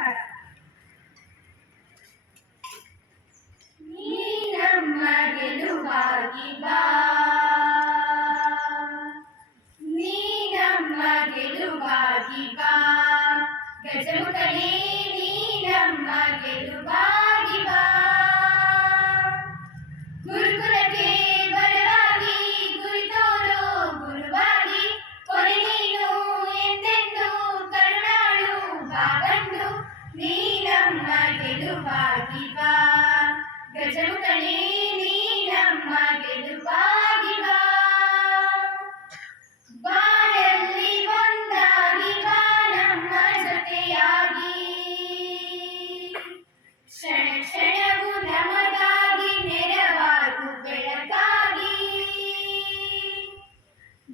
ನಮಸ್ಕಾರ. ನೀ ನಮ್ಮ ಗೆಲುವಾಗಿ ಬಾ, ನೀ ನಮ್ಮ ಗೆಲುವಾಗಿ ಬಾ, ಗಜಮುಖನೇ ನೀ ನಮ್ಮ ಗೆಲುವಾಗಿ ಬಾ. ಗುರುಕುಲಕ್ಕೆ ಬಲವಾಗಿ ಗುರಿತೋರೋ ಗುರುವಾಗಿ, ಕೊನೆ ನೀನು ಎಂದೆಂದು ಕರುಣಾಳು ಬಾಗಂಡು, ನೀ ನಮ್ಮ ಗೆಲುವಾಗಿ ಬಾ, ಗಜಮುಖನೇ ನೀ ನಮ್ಮ ಗೆಲುವಾಗಿ ಬಾ. ಬಾಳಲ್ಲಿ ಒಂದಾಗಿ ಬಾ ನಮ್ಮ ಜೊತೆಯಾಗಿ, ಕ್ಷಣ ಕ್ಷಣವೂ ನಮಗಾಗಿ ನೆರವಾಗು ಬೆಳಕಾಗಿ.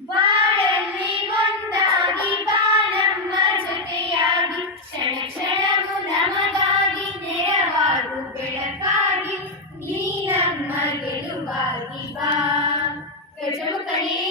ಬಾಳಲ್ಲಿ ಒಂದಾಗಿ ಬಾ ನಮ್ಮ ಜೊತೆಯಾಗಿ, ಕ್ಷಣ ಕ್ಷಣವೂ ನಮಗಾಗಿ ನೆರವಾಗು ಬೆಳಕಾಗಿ, ನೀ ನಮ್ಮ ಗೆಲುವಾಗಿ ಬಾ, ಗಜಮುಖನೇ